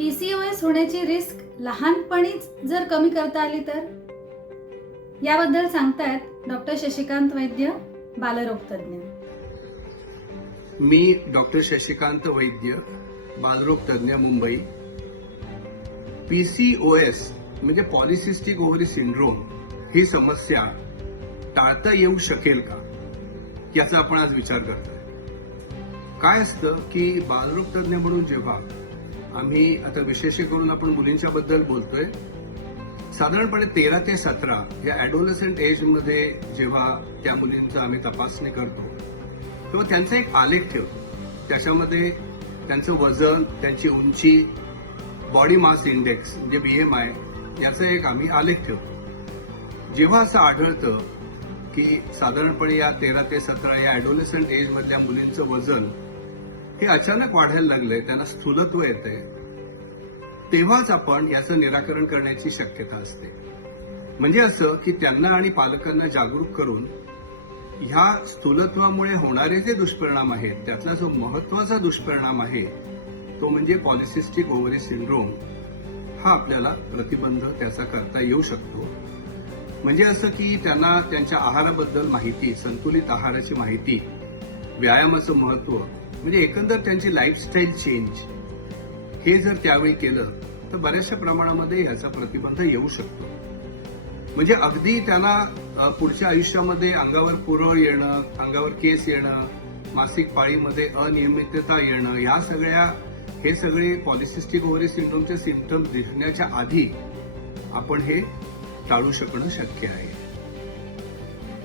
PCOS होण्याची risk लहानपणीच जर कमी करता आली तर? याबद्दल सांगतायत डॉक्टर शशिकांत वैद्य बालरोगतज्ञ मी डॉक्टर शशिकांत वैद्य बालरोग सी मुंबई पीसीओएस म्हणजे पॉलिसिस्टिक ओव्हरी सिंड्रोम ही समस्या टाळता येऊ शकेल का? याचा आपण आज विचार करतोय. काय असतं की बालरोगतज्ञ म्हणून जेव्हा आम्ही आता विशेष करून आपण मुलींच्या बद्दल बोलतोय. साधारणपणे तेरा ते सतरा या ऍडोलसंट एजमध्ये जेव्हा त्या मुलींचा आम्ही तपासणी करतो तेव्हा त्यांचा एक आलेख ठेवतो त्याच्यामध्ये त्यांचं वजन त्यांची उंची बॉडी मास इंडेक्स म्हणजे बीएमआय याचा एक आम्ही आलेख ठेवतो जेव्हा असं आढळतं की साधारणपणे या तेरा ते सतरा या ऍडोलेसंट एज मधल्या मुलींचं वजन हे अचानक वाढायला लागलंय त्यांना स्थूलत्व येतंय तेव्हाच आपण याचं निराकरण करण्याची शक्यता असते. म्हणजे असं की त्यांना आणि पालकांना जागरूक करून ह्या स्थूलत्वामुळे होणारे जे दुष्परिणाम आहेत त्यातला जो महत्त्वाचा दुष्परिणाम आहे तो म्हणजे पॉलिसिस्टिक ओव्हरी सिंड्रोम हा आपल्याला प्रतिबंध त्याचा करता येऊ शकतो. म्हणजे असं की त्यांना त्यांच्या आहाराबद्दल माहिती संतुलित आहाराची माहिती व्यायामाचं महत्त्व म्हणजे एकंदर त्यांची लाईफस्टाईल चेंज हे जर त्यावेळी केलं तर बऱ्याचशा प्रमाणामध्ये ह्याचा प्रतिबंध येऊ शकतो. म्हणजे अगदी त्यांना पुढच्या आयुष्यामध्ये अंगावर पुरळ येणं अंगावर केस येणं मासिक पाळीमध्ये अनियमितता येणं या सगळ्या हे सगळे पॉलिसिस्टिक ओव्हरी सिंड्रोमचे सिम्पटम्स दिसण्याच्या आधी आपण हे टाळू शकणं शक्य आहे.